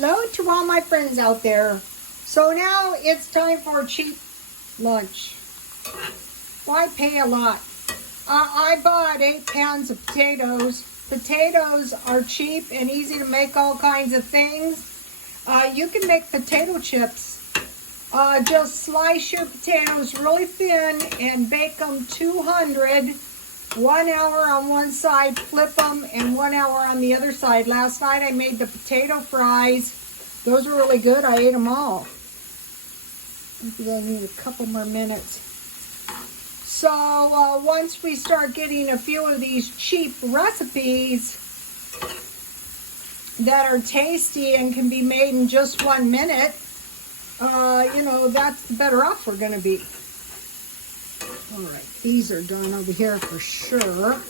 Hello to all my friends out there. So now it's time for a cheap lunch. Why pay a lot? I bought 8 pounds of potatoes. Potatoes are cheap and easy to make all kinds of things. You can make potato chips. Just slice your potatoes really thin and bake them 200. 1 hour on one side, flip them, and 1 hour on the other side. Last night I made the potato fries. Those were really good. I ate them all. Maybe I need a couple more minutes. So once we start getting a few of these cheap recipes that are tasty and can be made in just 1 minute, you know, that's the better off we're going to be. All right, these are done over here for sure.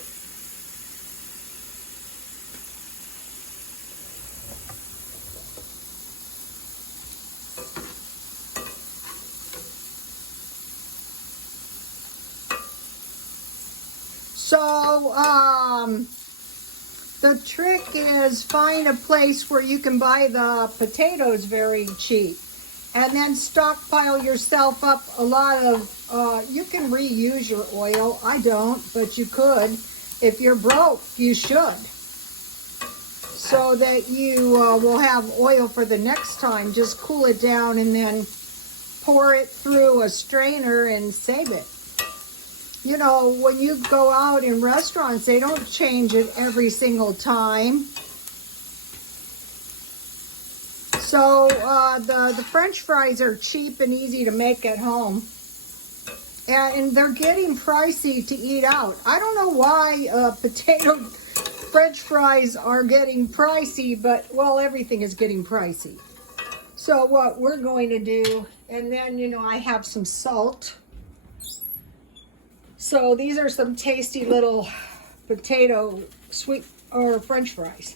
So, the trick is find a place where you can buy the potatoes very cheap. And then stockpile yourself up a lot of, you can reuse your oil. I don't, but you could. If you're broke, you should. So that you will have oil for the next time. Just cool it down and then pour it through a strainer and save it. You know, when you go out in restaurants, they don't change it every single time. So the French fries are cheap and easy to make at home. And they're getting pricey to eat out. I don't know why potato French fries are getting pricey, but, well, everything is getting pricey. So what we're going to do, and then, you know, I have some salt. So these are some tasty little potato sweet or French fries.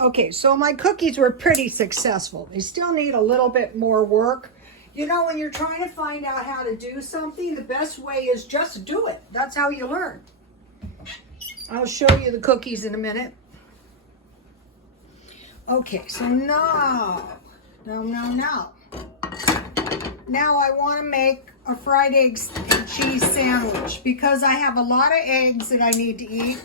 Okay, so my cookies were pretty successful. They still need a little bit more work. You know, when you're trying to find out how to do something, the best way is just do it. That's how you learn. I'll show you the cookies in a minute. Okay, so now I want to make a fried eggs and cheese sandwich because I have a lot of eggs that I need to eat.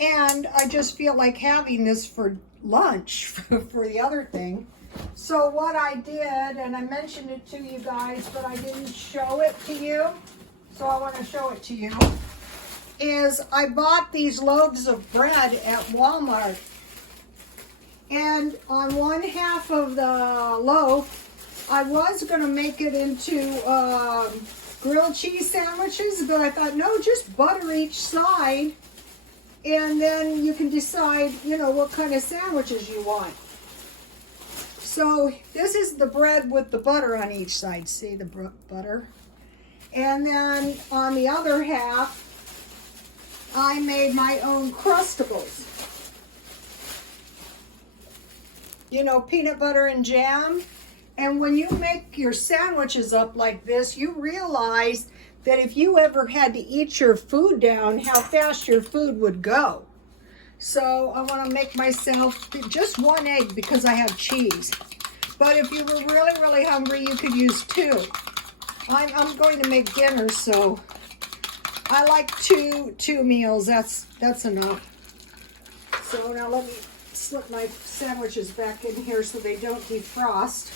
And I just feel like having this for lunch for the other thing. So what I did, and I mentioned it to you guys, but I didn't show it to you, so I want to show it to you, is I bought these loaves of bread at Walmart. And on one half of the loaf, I was going to make it into grilled cheese sandwiches, but I thought, no, just butter each side. And then you can decide, you know, what kind of sandwiches you want. So this is the bread with the butter on each side. See the butter? And then on the other half, I made my own Crustables. You know, peanut butter and jam. And when you make your sandwiches up like this, you realize that if you ever had to eat your food down, how fast your food would go. So I want to make myself just 1 egg because I have cheese. But if you were really, really hungry, you could use 2. I'm going to make dinner, so I like two meals. That's enough. So now let me slip my sandwiches back in here so they don't defrost.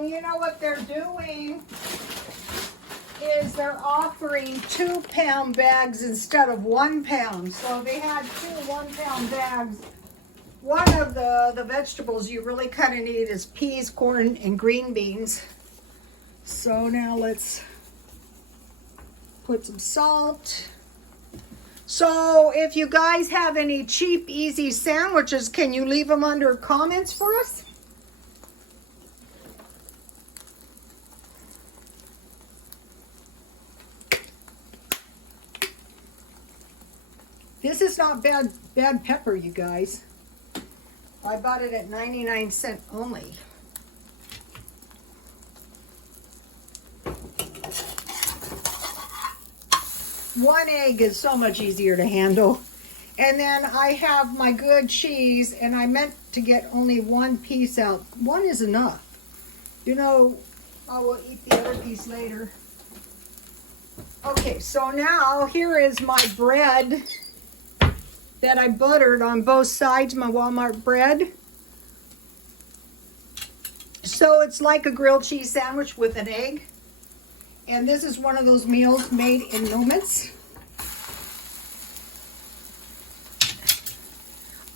You know what they're doing is they're offering 2-pound bags instead of 1 pound. So they had 2 1-pound bags. One of the vegetables you really kind of need is peas, corn, and green beans. So now let's put some salt. So if you guys have any cheap, easy sandwiches, can you leave them under comments for us? This is not bad pepper, you guys. I bought it at 99 cents only. one egg is so much easier to handle. And then I have my good cheese, and I meant to get only one piece out. One is enough. You know, I will eat the other piece later. Okay, so now here is my bread that I buttered on both sides, my Walmart bread. So it's like a grilled cheese sandwich with an egg. And this is one of those meals made in moments.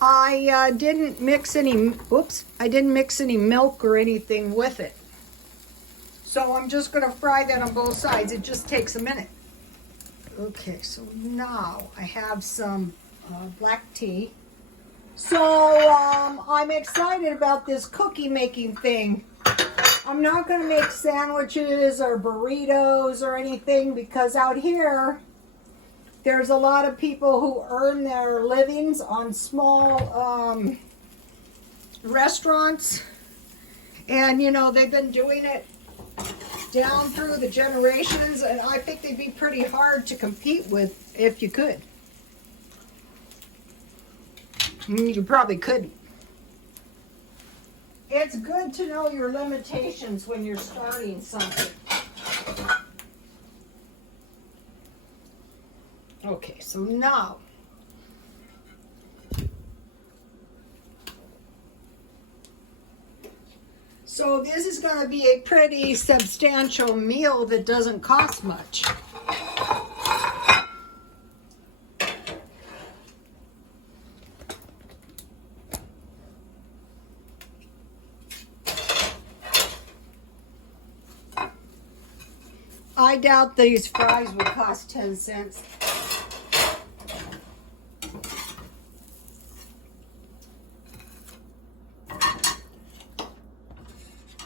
I didn't mix any milk or anything with it. So I'm just going to fry that on both sides. It just takes a minute. Okay, so now I have some black tea. So I'm excited about this cookie making thing. I'm not going to make sandwiches or burritos or anything because out here there's a lot of people who earn their livings on small restaurants. And, you know, they've been doing it down through the generations. And I think they'd be pretty hard to compete with if you could. You probably couldn't. It's good to know your limitations when you're starting something. Okay, so now this is going to be a pretty substantial meal that doesn't cost much. I doubt these fries will cost 10 cents.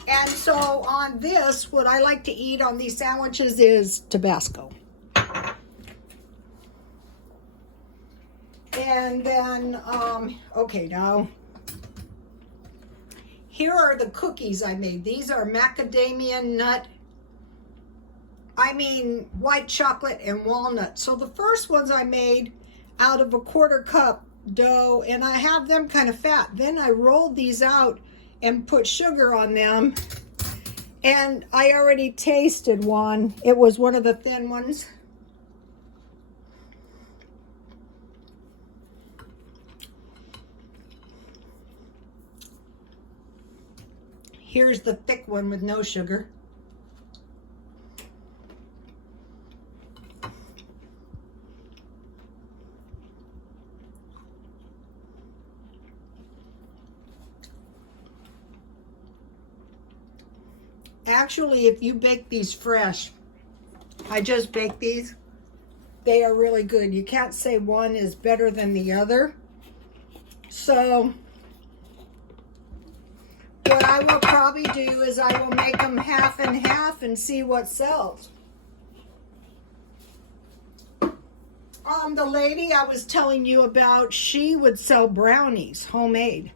And so on this, what I like to eat on these sandwiches is Tabasco. And then, okay, now, here are the cookies I made. These are macadamia nut, white chocolate and walnut. So the first ones I made out of a 1/4 cup dough, and I have them kind of fat. Then I rolled these out and put sugar on them. And I already tasted one. It was one of the thin ones. Here's the thick one with no sugar. Actually, if you bake these fresh, I just baked these, they are really good. You can't say one is better than the other. So what I will probably do is I will make them half and half and see what sells. The lady I was telling you about, she would sell brownies, homemade.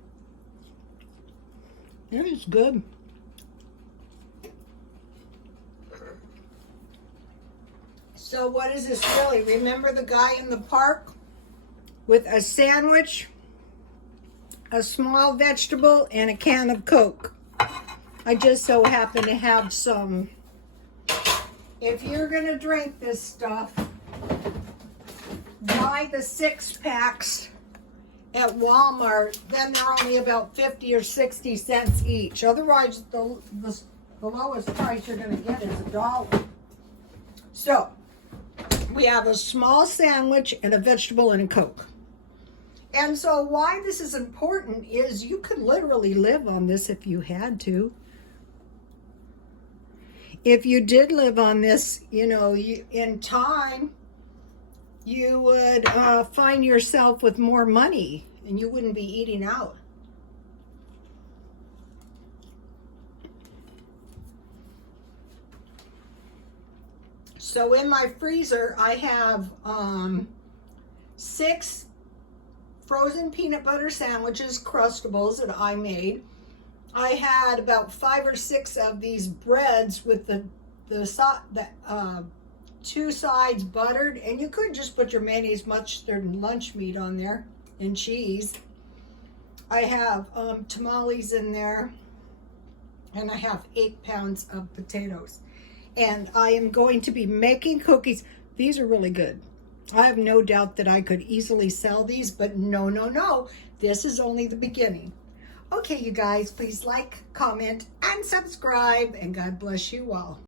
It is good. So what is this really? Remember the guy in the park with a sandwich, a small vegetable, and a can of Coke? I just so happen to have some. If you're going to drink this stuff, buy the 6-packs at Walmart. Then they're only about 50 or 60 cents each. Otherwise, the lowest price you're going to get is $1. So we have a small sandwich and a vegetable and a Coke. And so why this is important is you could literally live on this if you had to. If you did live on this, you know, in time, you would find yourself with more money and you wouldn't be eating out. So in my freezer, I have 6 frozen peanut butter sandwiches, Crustables, that I made. I had about 5 or 6 of these breads with the 2 sides buttered, and you could just put your mayonnaise, mustard, and lunch meat on there, and cheese. I have tamales in there, and I have 8 pounds of potatoes. And I am going to be making cookies. These are really good. I have no doubt that I could easily sell these, but no, no, no. This is only the beginning. Okay, you guys, please like, comment, and subscribe, and God bless you all.